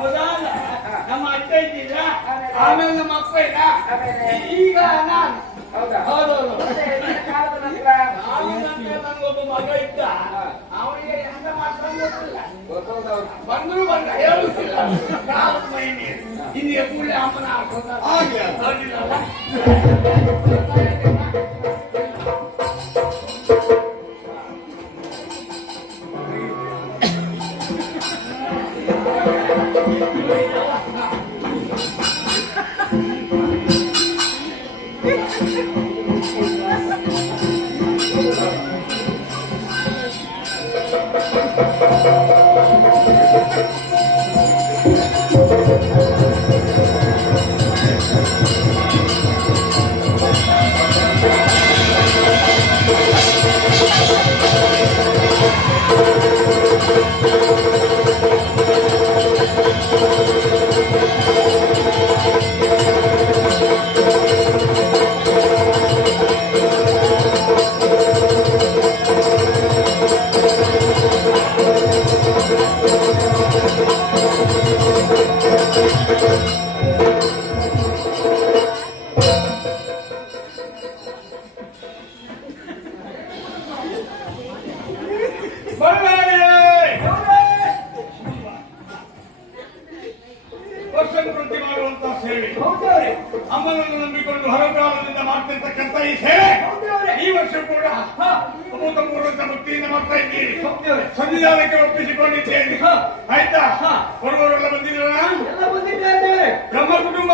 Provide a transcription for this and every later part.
ಮೊದಲ ನಮ್ಮ ಅಕ್ಕ ಇದ್ದಿದ್ರ, ಆಮೇಲೆ ನಮ್ಮ ಅಪ್ಪ ಇಲ್ಲ, ಈಗ ನಾನು. ಹೌದೌದು. ನಂಗೊಬ್ಬ ಮಗ ಇದ್ದ, ಅವನಿಗೆ ಎಂತ ಮಾಡ್ಕೊಂಡು ಗೊತ್ತಿಲ್ಲ. ಬಂದ್ರು ಬಂದ ಹೇಳುತ್ತಿಲ್ಲ. ಹಿಂದಿಗೆ ಕೂಡಲೇ ಅಮ್ಮನ ಆಗಿಲ್ಲ. ಅಮ್ಮನನ್ನು ನಂಬಿಕೊಂಡು ಹರಕಾಲದಿಂದ ಮಾಡ್ತಿರ್ತಕ್ಕಂಥ ಈ ಸೇವೆ ಈ ವರ್ಷ ಕೂಡ ಅಭೂತಪೂರ್ವ ಭಕ್ತಿಯಿಂದ ಮಾಡ್ತಾ ಇದ್ದೀರಿ. ಸಂವಿಧಾನಕ್ಕೆ ಒಪ್ಪಿಸಿಕೊಂಡಿದ್ದೇನೆ. ಆಯ್ತಾ? ಹೊರಗೋರೆಲ್ಲ ಬಂದಿದ್ದೀರಾ? ಬ್ರಹ್ಮ ಕುಟುಂಬ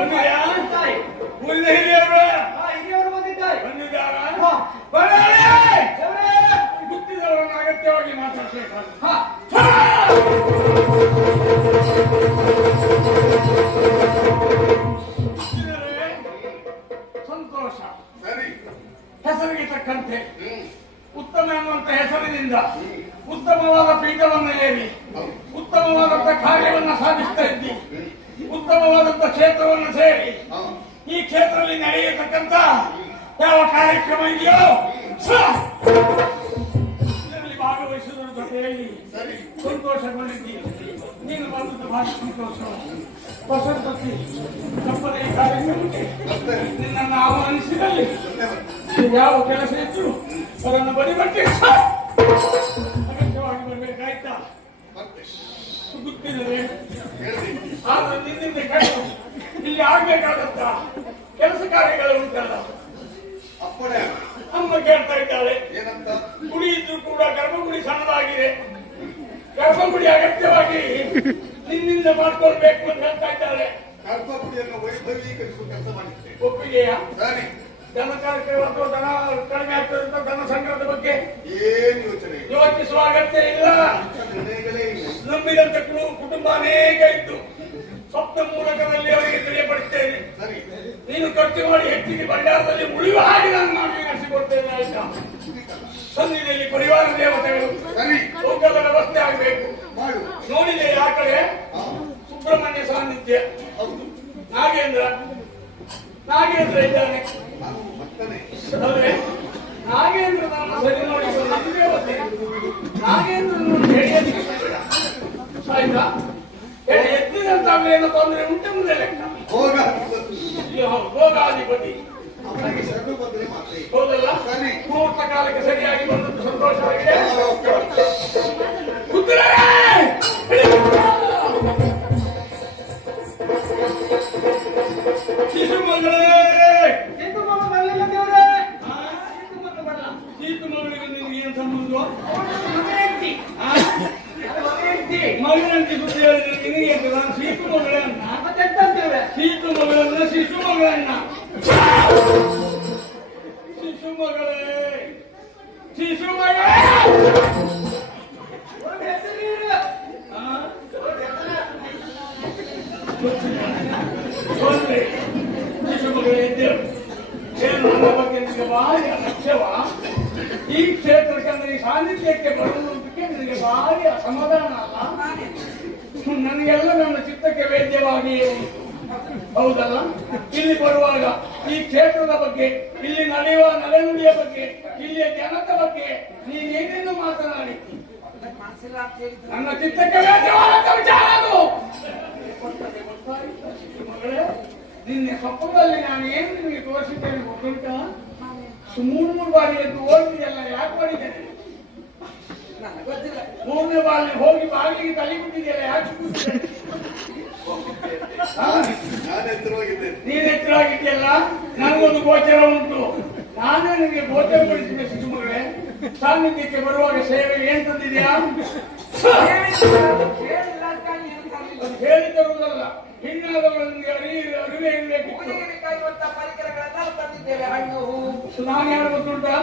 ಬಂದಿದೆಯಾ? ಊರಿನ ಹಿರಿಯವರು ಬಂದಿದ್ದಾರಾ? ಗುತ್ತಿದವರನ್ನು ಅಗತ್ಯವಾಗಿ ಮಾತಾಡ್ಬೇಕಾದ್ರೆ ಸಂತೋಷ. ಹೆಸರಿಗೆ ತಕ್ಕಂತೆ ಉತ್ತಮ ಎನ್ನುವಂತ ಹೆಸರಿನಿಂದ ಉತ್ತಮವಾದ ಪೀಠವನ್ನು ಏರಿ ಉತ್ತಮವಾದಂತ ಕಾರ್ಯವನ್ನು ಸಾಧಿಸ್ತಾ ಇದ್ದಿ. ಉತ್ತಮವಾದಂತ ಕ್ಷೇತ್ರವನ್ನು ಸೇರಿ ಈ ಕ್ಷೇತ್ರದಲ್ಲಿ ನಡೆಯತಕ್ಕಂತ ಯಾವ ಕಾರ್ಯಕ್ರಮ ಇದೆಯೋ ಇದರಲ್ಲಿ ಭಾಗವಹಿಸುವುದರ ಜೊತೆಯಲ್ಲಿ ಸಂತೋಷಗೊಂಡಿದ್ದೀನಿ. ನೀನು ಬಂದದ್ದು ಬಹಳ ಸಂತೋಷ. ವಸಂತತಿ ತಪ್ಪದ ಈ ಕಾರ್ಯಕ್ರಮಕ್ಕೆ ನಿನ್ನನ್ನು ಆಹ್ವಾನಿಸಿದಲ್ಲಿ ಯಾವ ಕೆಲಸ ಇದ್ರು ಅದನ್ನು ಬಡಿಬಟ್ಟಿ ಅಗತ್ಯವಾಗಿ ಬರಬೇಕಾಯ್ತಾ? ಗೊತ್ತಿದೆ. ಆದ್ರೆ ನಿನ್ನಿಂದ ಕೇಳು, ಇಲ್ಲಿ ಆಗ್ಬೇಕಾದಂತ ಕೆಲಸ ಕಾರ್ಯಗಳು ಉಂಟಲ್ಲ. ಅಮ್ಮ ಕೇಳ್ತಾ ಇದ್ದಾಳೆ, ಗುಡಿ ಇದ್ರು ಕೂಡ ಗರ್ಭಗುಡಿ ಸಣ್ಣದಾಗಿದೆ, ಗರ್ಭಗುಡಿ ಅಗತ್ಯವಾಗಿ ನಿನ್ನಿಂದ ಮಾಡ್ಕೊಳ್ಬೇಕು ಅಂತ ಹೇಳ್ತಾ ಇದ್ದಾರೆ. ಗರ್ಭಗುಡಿಯನ್ನು ವೈಭವೀಕರಿಸುವ ಕೆಲಸ ಮಾಡಿದ್ದೇನೆ. ಒಪ್ಪಿಗೆಯಾ? ಸರಿ. ದನ ಕಾರ್ಯಕ್ರಮ ದನ ಕಡಿಮೆ ಆಗ್ತದೆ ಅಂತ ದನ ಸಂಗ್ರಹದ ಬಗ್ಗೆ ಏನು ಯೋಚಿಸುವ ಅಗತ್ಯ ಇಲ್ಲ. ನಂಬಿದಂತ ಕುಟುಂಬ ಅನೇಕ ಇದ್ದು ಸಪ್ತ ಮೂಲಕದಲ್ಲಿ ಅವರಿಗೆ ತಿಳಿಯಪಡಿಸ್ತೇನೆ. ನೀನು ಖರ್ಚು ಮಾಡಿ ಹೆಚ್ಚಿಗೆ ಭಂಡಾರದಲ್ಲಿ ಉಳಿಯುವ ಹಾಗೆ ನಾನು ನಡೆಸಿಕೊಡ್ತೇನೆ. ಆಯ್ತಾ? ಸನ್ನಿಧಿಯಲ್ಲಿ ಪರಿವಾರ ದೇವತೆಗಳು ಸೌಕರ್ಯದ ವ್ಯವಸ್ಥೆ ಆಗಬೇಕು. ನೋಡಿದೆ ಆ ಕಡೆ ಸುಬ್ರಹ್ಮಣ್ಯ ಸಾನ್ನಿಧ್ಯ, ನಾಗೇಂದ್ರ ಇದ್ದಾನೆ. ಅಲ್ವೇ? ನಾಗೇಂದ್ರ ನನ್ನ ಸರಿ ನೋಡಿ ದೇವತೆ ನಾಗೇಂದ್ರನನ್ನು ಹೇಳಿಯಲಿಕ್ಕೆ ಆಯ್ತಾ? ಎತ್ತಿದಂತಾಗಲೇನೋ ತೊಂದರೆ ಉಂಟೆಂಬುದೇ ಲೆಕ್ಕ. ಭೋಗಾಧಿಪತಿ ಹೌದಲ್ಲ? ಮುಹೂರ್ತ ಕಾಲಕ್ಕೆ ಸರಿಯಾಗಿ ಬಂದದ್ದು ಸಂತೋಷವಾಗಿದೆ. ಸೀತು ಮಗಳಿಗೆ ನಿನಗೆ ಏನು ಸಂಬಂಧ? ಮಗಳಂತೆ ಸುದ್ದಿ ಹೇಳಿದ್ರೆ ನಿನಗೆ ನಾನು ಸೀತು ಮಗಳನ್ನ ಸೀತು ಮಗಳನ್ನ ಶಿಶು ಮಗಳನ್ನ ಶಿಶು ಮಗಳೇ ಶಿಶು ಮಗಳೇ ಶಿಶು ಮಗಳೇ ಇದ್ದೇವೆ. ಏನು ನನ್ನ ಬಗ್ಗೆ ನಿನಗೆ ಭಾರಿ ಅಲಕ್ಷ್ಯವ? ಈ ಕ್ಷೇತ್ರಕ್ಕೆ ನನಗೆ ಸಾನ್ನಿಧ್ಯಕ್ಕೆ ಬರುವುದಕ್ಕೆ ನಿನಗೆ ಭಾರಿ ಅಸಮಾಧಾನ ಅಲ್ಲ? ನನಗೆಲ್ಲ ನನ್ನ ಚಿತ್ತಕ್ಕೆ ವೇದ್ಯವಾಗಿ ಹೌದಲ್ಲ? ಇಲ್ಲಿ ಬರುವಾಗ ಈ ಕ್ಷೇತ್ರದ ಬಗ್ಗೆ, ಇಲ್ಲಿ ನಡೆಯುವ ನಡೆನುಡಿಯ ಬಗ್ಗೆ, ಇಲ್ಲಿಯ ಜನದ ಬಗ್ಗೆ ನೀನೇನೇನು ಮಾತನಾಡಿದ್ದಿ? ಮನಸ್ಸಿಲ್ಲ ಅಂತ ಹೇಳಿದ್ರು. ನನ್ನ ಚಿತ್ತಕ್ಕೆ ವ್ಯಾಜ್ಯವಾದಂತ ವಿಚಾರ ಅದು. ಮಗಳೇ, ನಿನ್ನೆ ಸ್ವಪ್ನದಲ್ಲಿ ನಾನು ಏನು ನಿಮಗೆ ತೋರಿಸಿದ್ದೇನೆ ಗೊತ್ತುಂಟಾ? ಮೂರು ಬಾರಿ ಎದ್ದು ಓದಿದೆಲ್ಲ ಯಾಕೆ ಮಾಡಿದ್ದೇನೆ? ನನಗೆ ಗೊತ್ತಿಲ್ಲ. 3ನೇ ಬಾರಿ ಹೋಗಿ ಬಾಗಿಲಿಗೆ ತಲೆ ಬಿಟ್ಟಿದೆಯಲ್ಲ ಯಾಕೆ ಕೂತಿದ್ದೇನೆ? ನಾನು ಎತ್ತರವಾಗಿದ್ದೇನೆ. ನೀನ್ ಎಚ್ಚರಾಗಿದ್ಯಲ್ಲ, ನನಗೊಂದು ಗೋಚರ ಉಂಟು. ನಾನೇ ನಿಮಗೆ ಗೋಚರಪಡಿಸಿದ ಶಿಶುಮಗಳೇ. ಸಾನ್ನಿಧ್ಯಕ್ಕೆ ಬರುವಾಗ ಸೇವೆ ಏನ್ ತಂದಿದ್ಯಾ? ಹೇಳಿಲ್ಲ ಅಂತ ಏನು ತರಲಿಲ್ಲ. ಅದು ಹೇಳಿ ತರುವುದಲ್ಲ, ಹೆಣ್ಣಾದವಳನ್ನು ಅರಿವೇ ಇರಬೇಕಿತ್ತು. ಪೂಜೆಗೆ ಬೇಕಾಗಿರುವಂತಹ ಪರಿಕರಗಳೆಲ್ಲ ತಂದಿದ್ದೇವೆ. ಹಣ್ಣು ಹೂವು. ನಾನು ಯಾರು ಗೊತ್ತುಂಟಾ?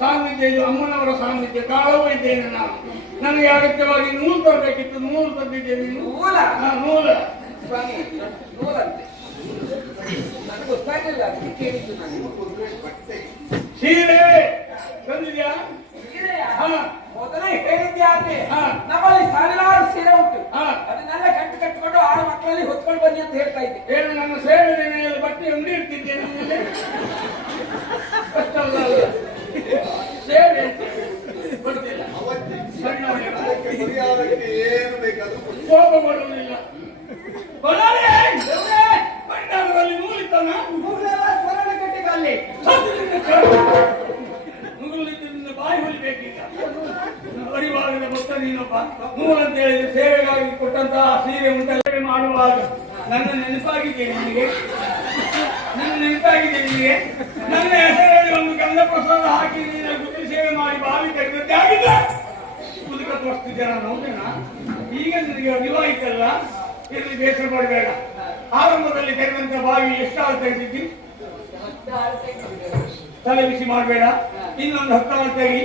ಸಾನ್ನಿಧ್ಯ ಇದು ಅಮ್ಮನವರ ಸಾನ್ನಿಧ್ಯ. ಕಾಳವೂ ಇದ್ದೇನೆ ನಾನು. ನನಗೆ ಅಗತ್ಯವಾಗಿ ನೂಲು ತರಬೇಕಿತ್ತು, ನೂಲು ತಂದಿದ್ದೇನೆ. ನೂಲ? ನೂಲ ಸ್ವಾಮಿ, ನೂಲಂತೆ ನನಗೆ ಗೊತ್ತಾಗಲಿಲ್ಲ, ಅದಕ್ಕೆ ಕೇಳಿದ್ದು ನಾನು. ಬಟ್ಟೆ ಸೀರೆ ತಂದಿದ್ಯಾ? ಸೀರೆಯ? ಹಾ. ಮೊದಲೇ ಹೇಳಿದ್ದೆ ಆದ್ರೆ ಹಾ. ನಮ್ಮಲ್ಲಿ ಸಾವಿರಾರು ಸೀರೆ ಉಂಟು. ಹಾ. ಅದನ್ನೆಲ್ಲ ಕಟ್ಟಿಕೊಂಡು ಆಳು ಮಕ್ಕಳಲ್ಲಿ ಹೊತ್ಕೊಂಡು ಬನ್ನಿ ಅಂತ ಹೇಳ್ತಾ ಇದ್ದೆ. ಏನು ನನ್ನ ಸೇವೆ ಮೇಲೆ ಬಟ್ಟೆ ಅಂಗಡಿ ಇರ್ತಿದ್ದೇನೆ ಮೇಲೆ ಕಷ್ಟಲ್ಲ ಅಲ್ಲ. ಸೇವೆ ಗೊತ್ತಿಲ್ಲ. ಅವತ್ತಿ ಸಣ್ಣವನೇ. ಅದಕ್ಕೆ ಮರ್ಯಾದಕ್ಕೆ ಏನು ಬೇಕಾದ್ರೂ ಕೊಡಿ. ಕೋಪ ಮಾಡುವುದಿಲ್ಲ. ಬಳ್ಳಾರಿ ಭಂಡಾರದಲ್ಲಿ ನೂಲಿತ್ತನ ಕಟ್ಟಿಗೆ ಅಲ್ಲಿ ನುಗ್ಗಲಿದ್ದರಿಂದ ಬಾಯಿ ಹೊಲಿಬೇಕೀಗ. ಅರಿವಾಗದ ಭಕ್ತ ನೀನೊಬ್ಬ. ನೂಲಂತ ಹೇಳಿದ್ರೆ ಸೇವೆಗಾಗಿ ಕೊಟ್ಟಂತಹ ಸೀರೆ ಉಂಟಲ್ಲ, ಸೇವೆ ಮಾಡುವಾಗ ನನ್ನ ನೆನಪಾಗಿದೆ ನಿನಗೆ. ನನ್ನ ನೆನಪಾಗಿದೆ ನಿನಗೆ. ನನ್ನ ಹೆಸರಲ್ಲಿ ಒಂದು ಗಂಧ ಪ್ರಸಾದ ಹಾಕಿ ನೀನು ಗುಡಿ ಸೇವೆ ಮಾಡಿ ಬಾವಿ ತೆಗೆದದ್ದೇ ಆಗಿಲ್ಲ. ಮುದುಕ ತೋರಿಸ್ತಿದ್ದೆ ನಾನು, ಹೌದೇನಾ? ಈಗ ನಿನಗೆ ಅರಿವಾಯಿತಲ್ಲ, ಇಲ್ಲಿ ಬೇಸರ ಮಾಡಬೇಡ. ಆರಂಭದಲ್ಲಿ ತೆಗೆದಂತ ಬಾವಿ ಎಷ್ಟಾಳು ತೆಗೆದಿದ್ದಿ? ತಲೆ ಬಿಸಿ ಮಾಡಬೇಡ. ಇನ್ನೊಂದು 10 ಆಳು ತೆಗಿ.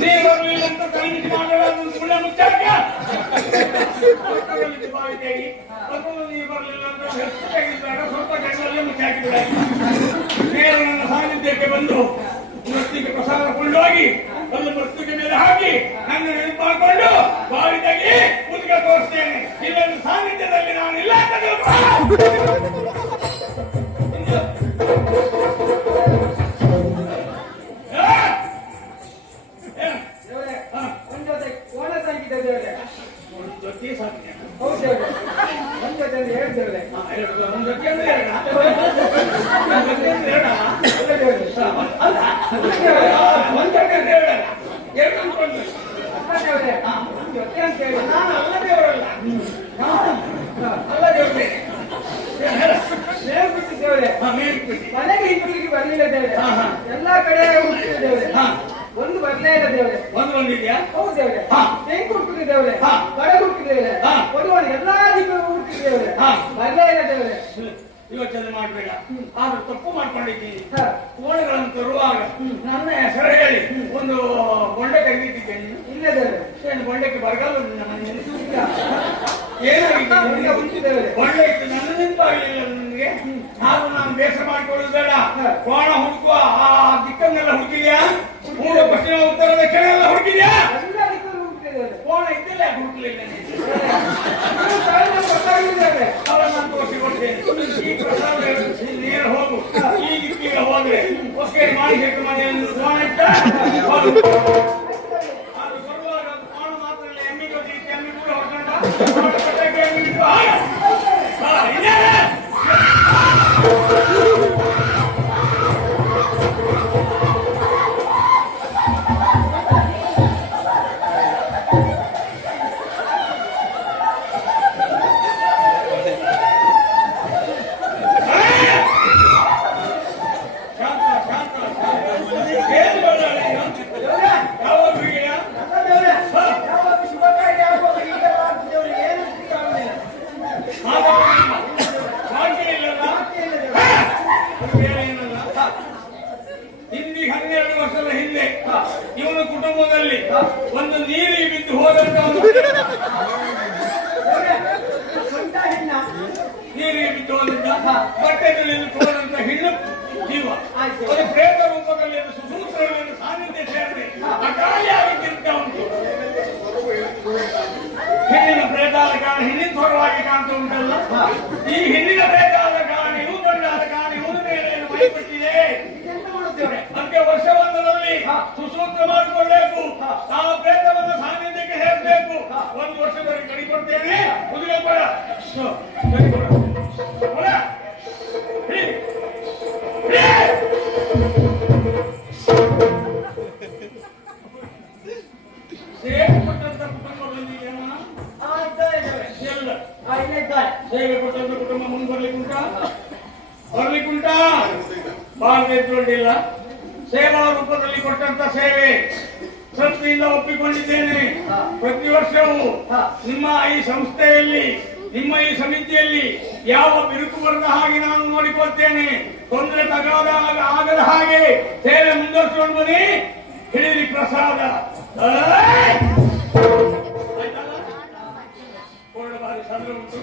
ನೀರು ಬರಲಿಲ್ಲ ಅಂತ ತಲೆ ಬಿಸಿ ಮಾಡಬೇಡ. ಅದೊಂದು ಮುಳ್ಳ ಮುಚ್ಚಾಕ ಬಾವಿ ತೆಗಿ. ಅದೊಂದು ನೀರು ಬರಲಿಲ್ಲ ಅಂತ ಹೆಚ್ಚು ತೆಗಿಬೇಡ, ಸ್ವಲ್ಪ ತೆಗೆದಲ್ಲೇ ಮುಚ್ಚಾಕಿಬಿಡ. ಮೇಲೆ ನನ್ನ ಸಾನ್ನಿಧ್ಯಕ್ಕೆ ಬಂದು ಮೃತ್ತಿಗೆ ಪ್ರಸಾದ ಕೊಂಡೋಗಿ ಒಂದು ಮೃತ್ತಿಗೆ ಮೇಲೆ ಹಾಕಿ ನನ್ನ ನೆನಪು ಹಾಕೊಂಡು ಬಾವಿ ತೆಗಿ ಮುದುಕ ತೋರಿಸ್ತೇನೆ. ಇಲ್ಲೊಂದು ಸಾನ್ನಿಧ್ಯದಲ್ಲಿ ನಾನು ಇಲ್ಲ ಅಂತ ಒಂದ್ ಜೊತೆ ಕೋಣ ಸಂಗೀತ ದೇವರೇ. ಒಂದು ಜೊತೆ ಸಾಧ್ಯ. ಹೌದು ದೇವರೇ, ಒಂದ್ ಜೊತೆ ಅಂದ್ರೆ 2 ದೇವರೇ. ಒಂದು ಜೊತೆ ಅಂದ್ರೆ 2 ಒಂದು ಜೊತೆ ಅಂದ್ರೆ 2 ಅಲ್ಲ, ಒಂದು ಜೊತೆ ಅಂದ್ರೆ 2 ಅಲ್ಲ, 2 ಅನ್ಕೊಂಡು ಅಲ್ಲ ದೇವರೇ, ಒಂದ್ ಜೊತೆ ಅಂತ ಹೇಳಿ. ನಾನು ಅಲ್ಲ ದೇವರಲ್ಲ, ಅಲ್ಲ ದೇವ್ರೆ. ಮೇಲ್ಬಿಟ್ಟು ದೇವರೇ, ಮನೆಗೆ ಹಿಂದಿರುಗಿ ಬರ್ಲಿಲ್ಲ ದೇವರೇ. ಎಲ್ಲಾ ಕಡೆ ಹುಟ್ಟಿದ ದೇವರೇ, ಒಂದು ಬರ್ಲೇ ಇಲ್ಲ ದೇವರೇ. ಒಂದು ಬಂದಿದ್ಯಾ? ಹೌದು ದೇವರೇ. ತೆಂಗು ಹುಟ್ಟಿದ ದೇವರೇ, ಕಡೆ ಹುಟ್ಟಿದ ದೇವರೇ, ಕೊಡುವನು ಎಲ್ಲಾ ದಿಕ್ಕೂ ಹುಟ್ಟಿದ ದೇವರೇ, ಬರ್ಲೇ ಇಲ್ಲ ದೇವರೇ. ಯೋಚನೆ ಮಾಡಬೇಡ. ಆದ್ರೂ ತಪ್ಪು ಮಾಡ್ಕೊಂಡಿದ್ದೀನಿ. ಕೋಣೆಗಳನ್ನು ತರುವಾಗ ನನ್ನ ಹೆಸರು ಹೇಳಿ ಒಂದು ಬೊಂಡೆ ತೆಗೆದಿಟ್ಟಿದ್ದೇನೆ. ಇಲ್ಲ ದೇವರೇ. ಏನು ಬೊಂಡಕ್ಕೆ ಬರಗಾಲ ನನ್ನ ಮನೆಯಲ್ಲಿ ಬೊಂಡೆ ಏನಾಗಿದೆ? ಬೊಂಡೆ ಇತ್ತು, ನನ್ನ ನೆನಪಾಗಲಿಲ್ಲ ನನಗೆ. ಆದ್ರೂ ನಾನು ಬೇಸರ ಮಾಡಿಕೊಳ್ಳೋದು ಬೇಡ. ಕೋಣ ಹುಡುಕುವ ಆ ದಿಕ್ಕನ್ನೆಲ್ಲ ಹುಡುಕಿದ್ಯಾ? ಪೂರ್ವ ಪಶ್ಚಿಮ ಉತ್ತರ ದಕ್ಷಿಣ ಎಲ್ಲ ಹುಡುಕಿದ್ಯಾ? ಎಲ್ಲ ದಿಕ್ಕೂ ಹುಟ್ಟಿದ ದೇವರೇ. ಕೋಣ ಇದ್ದಿಲ್ಲ, ಹುಡುಕಲಿಲ್ಲ. ಗೊತ್ತಾಗಿದ್ದೇವೆ. ಅವರನ್ನು ತೋರಿಸಿಕೊಡ್ತೇನೆ. ಈ ಪ್ರಸಾದ ನೇರ ಹೋಗು. ಈ ದಿಕ್ಕಿಗೆ ಹೋದ್ರೆ ಹೊಸಗೇರಿ ಮಾಡಿಸಿಟ್ಟು ಮನೆಯನ್ನು ಕೋಣ ಇಟ್ಟ ಅದು ಬರುವಾಗ ಕೋಣ ಮಾತ್ರ ಇಲ್ಲ, ಎಮ್ಮೆ ಜೊತೆ ಇತ್ತು. ಎಮ್ಮೆ ಕೂಡ ಹೊರಕೊಂಡ ಪಟ್ಟಕ್ಕೆ ಎಮ್ಮೆ ಇಟ್ಟು ಇದೇನೆ. ಹಿಂದಿ 12 ವರ್ಷದ ಹಿಂದೆ ಇವನ ಕುಟುಂಬದಲ್ಲಿ ಒಂದು ನೀರಿಗೆ ಬಿದ್ದು ಹೋದಂತ ನೀರಿಗೆ ಬಿದ್ದು ಹೋದಂತ ಬಟ್ಟೆ ತಿಳಿಯಲು ಹೋದಂತ ಹೆಣ್ಣು ಜೀವ ಅದು ಪ್ರೇತ ರೂಪದಲ್ಲಿ ಅದು ಸುಸೂತ್ರವನ್ನು ಸಾನ್ನಿಧ್ಯ ಸೇರಿದೆ ಅಕಾಲಿಯಾಗಿ ತಿರುಗ್ತಾ ಉಂಟು. ಹೆಣ್ಣಿನ ಪ್ರೇತಾದ ಕಾರಣ ಹೆಣ್ಣಿನ ಸ್ವರವಾಗಿ ಕಾಣ್ತಾ ಉಂಟಲ್ಲ, ಈ ಹೆಣ್ಣಿನ ಪ್ರೇತಾದ ಕಾರಣ ಇವು ಗಂಡಾದ ಕಾರಣ ಇವನ ಮೇಲೆ ಮೈಪಟ್ಟಿದೆ ಅಂತ ಅದಕ್ಕೆ ವರ್ಷವೊಂದರಲ್ಲಿ ಸುಸೂತ್ರ ಮಾಡಿಕೊಡ್ಬೇಕು. ನಾವು ಪ್ರೇತವನ್ನು ಸಾನ್ನಿಧ್ಯಕ್ಕೆ ಸೇರ್ಬೇಕು. 1 ವರ್ಷದಲ್ಲಿ ಕಡಿಕೊಡ್ತೇನೆ. ಕುದುರೆ ಕೊಡ ಸೇವೆ ಕೊಟ್ಟಂತ ಕುಟುಂಬದಲ್ಲಿ ಸೇವೆ ಕೊಟ್ಟಂತ ಕುಟುಂಬ ಮುಂದೆ ಬರ್ಲಿಕ್ಕುಂಟಾ ಬಾರದೆ ಇದ್ರೊಡ್ಡಿಲ್ಲ. ಸೇವಾ ರೂಪದಲ್ಲಿ ಕೊಟ್ಟಂತ ಸೇವೆ ತೃಪ್ತಿಯಿಂದ ಒಪ್ಪಿಕೊಂಡಿದ್ದೇನೆ. ಪ್ರತಿ ವರ್ಷವೂ ನಿಮ್ಮ ಈ ಸಂಸ್ಥೆಯಲ್ಲಿ, ನಿಮ್ಮ ಈ ಸಮಿತಿಯಲ್ಲಿ ಯಾವ ಬಿರುಕು ಬರದ ಹಾಗೆ ನಾನು ನೋಡಿಕೊಳ್ತೇನೆ. ತೊಂದರೆ ಆಗದ ಹಾಗೆ ಸೇವೆ ಮುಂದುವರಿಸಿಕೊಂಡು ಬನ್ನಿ. ಹಿಡಿರಿ ಪ್ರಸಾದ. ಬಾರಿ ಸಂದ್ರ ಉಂಟು.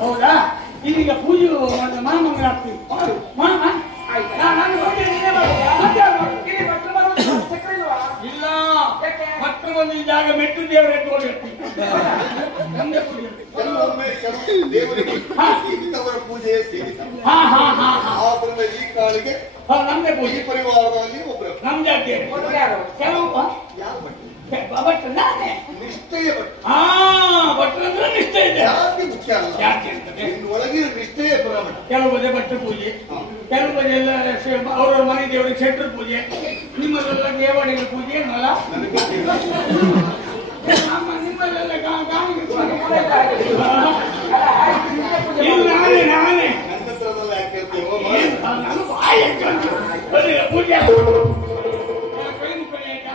ಹೌದಾ? ಇದೀಗ ಪೂಜೆ ಮಾಮಂಗಳ ಆಗ್ತೀವಿ. ಇಲ್ಲ, ಭಟ್ರು ಬಂದ ಜಾಗ ಮೆಟ್ಟು ದೇವರ ಎತ್ತುಕೊಂಡಿರ್ತೀವಿ. ಪೂಜೆಯೇ ಸೀಮಿತ. ಈ ಕಾಲಿಗೆ ನಮ್ದೇ ಪೂಜೆ ಪರಿವಾರದಲ್ಲಿ ಒಬ್ಬರು ನಮ್ ಜಾತಿ ಕೆಲವು ಭಟ್ರು ನಾನೇ ನಿಷ್ಠೆಯ ಭಟ್ರು ಅಂದ್ರೆ ನಿಷ್ಠೆ ಇದೆ. ಜಾತಿ ಮುಖ್ಯ ಅಲ್ಲ, ಜಾತಿ ಇರ್ತದೆ. ಒಳಗಿನ ನಿಷ್ಠೆಯೇ ಪ್ರಮಾಣ. ಕೆಲವು ಬಜೆ ಭಟ್ರು ಪೂಜೆ, ಕೆಲವು ಬಜೆ ಎಲ್ಲ ಅವ್ರವ್ರ ಮನೆ ದೇವರಿಗೆ ಶೆಟ್ರು ಪೂಜೆ, ನಿಮ್ಮಲ್ಲೆಲ್ಲ ದೇವಡಿಗಳ ಪೂಜೆ ಏನಲ್ಲ. ನಿಮ್ಮಲ್ಲೆಲ್ಲ ನಾನೇ ನಾನು ಪೂಜೆ ಕೈ ಮುಕ್ಕಳಿ ಆಯ್ತಾ?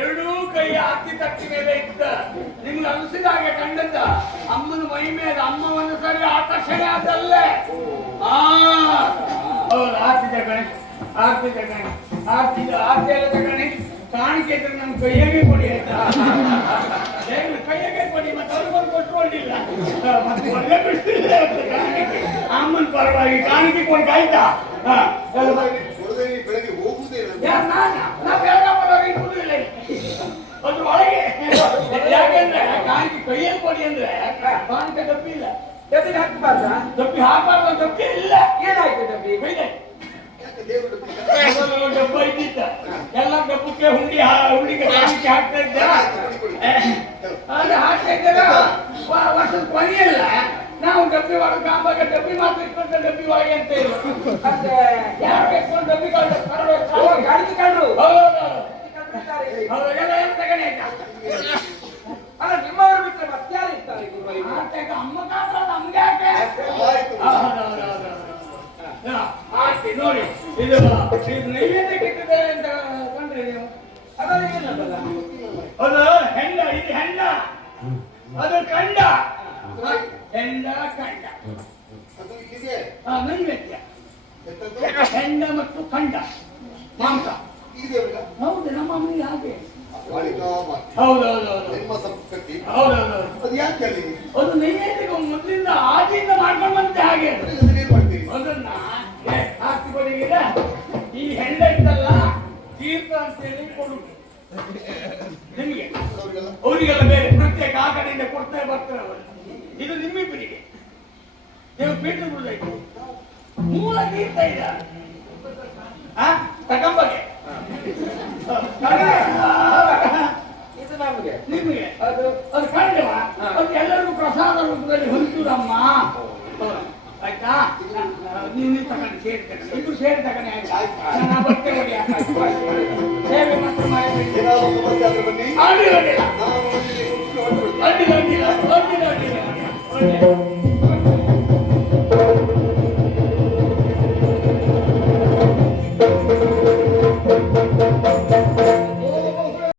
ಎರಡೂ ಕೈ ಹತ್ತಿ ತಟ್ಟಿ ಮೇಲೆ ಇದ್ದ ನಿಮ್ಗೆ ಅನಿಸಿದ ಹಾಗೆ ಕಂಡದ್ದ ಅಮ್ಮನ ಮೈ ಮೇಲೆ ಅಮ್ಮವನ್ನು ಸರಿ ಆಕರ್ಷಣೆ ಆದಲ್ಲೇ. ಹೌದು, ಆರ್ತಿ ತಗಣೆ, ಆರ್ತಿ ತಗಣೆ, ಆರ್ತಿ ಎಲ್ಲ ತಗಣೆ. ಕಾಣಿಕೆ ಇದ್ರೆ ನಮ್ ಕೈಯಾಗೆ ಕೊಡಿ ಆಯ್ತಾ? ಕೈಯಾಗೆ ಕೊಡಿ, ಮತ್ತೆ ಅವ್ರು ಬಂದು ಕೊಟ್ಕೊಂಡಿಲ್ಲ, ಮತ್ತೆ ಒಳ್ಳೆ ಬಿಡ್ತಿಲ್ಲ. ಅಮ್ಮನ ಪರವಾಗಿ ಕಾಣಿಕೆ ಕೊಟ್ಟು ಆಯ್ತಾ? ಬೆಳಗ್ಗೆ ಹೋಗುವುದೇ ನಾ ಬೆಳಗ್ಗೆ ಇರುವುದಿಲ್ಲ ಅದ್ರ ಒಳಗೆ. ಯಾಕೆಂದ್ರೆ ಕಾಣಿಕೆ ಕೈಯಲ್ಲಿ ಕೊಡಿ ಅಂದ್ರೆ ಕಾಣಿಕೆ ಡಬ್ಬಿ ಇಲ್ಲ, ಡಬ್ಬಿಗೆ ಹಾಕಬಾರ್ದ? ಡಬ್ಬಿ ಹಾಕಬಾರ್ದು, ಡಬ್ಬಿ ಇಲ್ಲ. ಏನಾಯ್ತು ಡಬ್ಬಿ? ಡಬ್ಬ ಇದ್ದಿದ್ದ ಎಲ್ಲ ಡಬ್ಬಕ್ಕೆ ಹುಂಡಿಗೆ ಕಾಣಿಕೆ ಹಾಕ್ತಾ ಇದ್ದ. ಹಾಕ್ತಾ ಇದ್ದಾಗ ವರ್ಷದ ಕೊನೆಯಲ್ಲ ನಾವು ಡಬ್ಬಿ ಒಳಗೆ ಆವಾಗ ಡಬ್ಬಿ ಮಾತ್ರ ಇಟ್ಕೊಂಡ್ರೆ ಡಬ್ಬಿ ಒಳಗೆ ಅಂತ ಇಲ್ಲ. ಯಾರು ಇಟ್ಕೊಂಡು ಡಬ್ಬಿ ಗಾಡಿ ಕಂಡ್ರು ಇಟ್ಟಿದೆ ಅಂತ ಕಂಡ್ರಿ ನೀವು? ಅದರಲ್ಲಿ ಏನಲ್ಲ ಅದು ಹೆಂಡ, ಇದು ಹೆಂಡ, ಅದು ಕಂಡ. ಹೆಂಡ ಕಂಡ ಅದು ಇಲ್ಲಿದೆ. ನೈವೇದ್ಯ. ಎಂತದ್ದು? ಹೆಂಡ ಮತ್ತು ಕಂಡ ಮಾಂಸ. ಈ ದೇವರಿಗ? ಹೌದು, ನಮ್ಮ ಮನೆಗೆ ಹಾಗೆ. ಬಾಳಿಕಾ ಮಾತೆ. ಹೌದೌದೌದು, ನಿಮ್ಮ ಸಂಸ್ಕೃತಿ. ಹೌದೌದೌದು. ಅದು ಯಾಕೆ ಅಲ್ಲಿ? ಒಂದು ನೈವೇದ್ಯಕ್ಕೆ ಮೊದಲಿಂದ ಆದಿಯಿಂದ ಮಾಡ್ಕೊಂಡು ಬಂದಿದ್ದೆ ಹಾಗೆ. ಅದನ್ನೇನ್ ಮಾಡ್ತೀರಿ? ಅದನ್ನ ಹಾಕಿಕೊಡಿಗಿಲ್ಲ, ಈ ಹೆಂಡ ಇತ್ತಲ್ಲ ತೀರ್ಥ ಅಂತೇಳಿ ಕೊಡುದು ನಿಮಗೆ. ಅವರಿಗೆಲ್ಲ ಅವರಿಗೆಲ್ಲ ಬೇರೆ ಪ್ರತ್ಯೇಕ ಆ ಕಡೆಯಿಂದ ಕೊಡ್ತಾ ಬರ್ತಾರೆ ಅವರು. ಇದು ನಿಮ್ಮಿಬ್ಬರಿಗೆ ನೀವು ಪೀಠ ಬಿಡುದಾಯ್ತು. ಮೂಲ ತೀರ್ಥ ಇದೆ ತಕಂಬಗೆ ಇದು ನಮಗೆ ನಿಮಗೆ ಅದು ಅದು ಕಂಡವ. ಅದು ಎಲ್ಲರಿಗೂ ಪ್ರಸಾದ ರೂಪದಲ್ಲಿ ಹೊಂಚೂರಮ್ಮ. ಆಯ್ತಾ? ನೀವು ತಗೊಂಡು ಸೇರಿ ತಗೊಂಡು ಇಬ್ರು ಸೇರಿ ತಗೊಂಡು ಆಯ್ತಾ? ನಾನು ಬಟ್ಟೆ ಹೊಡಿ ಸೇವೆ ಮಾಡಿ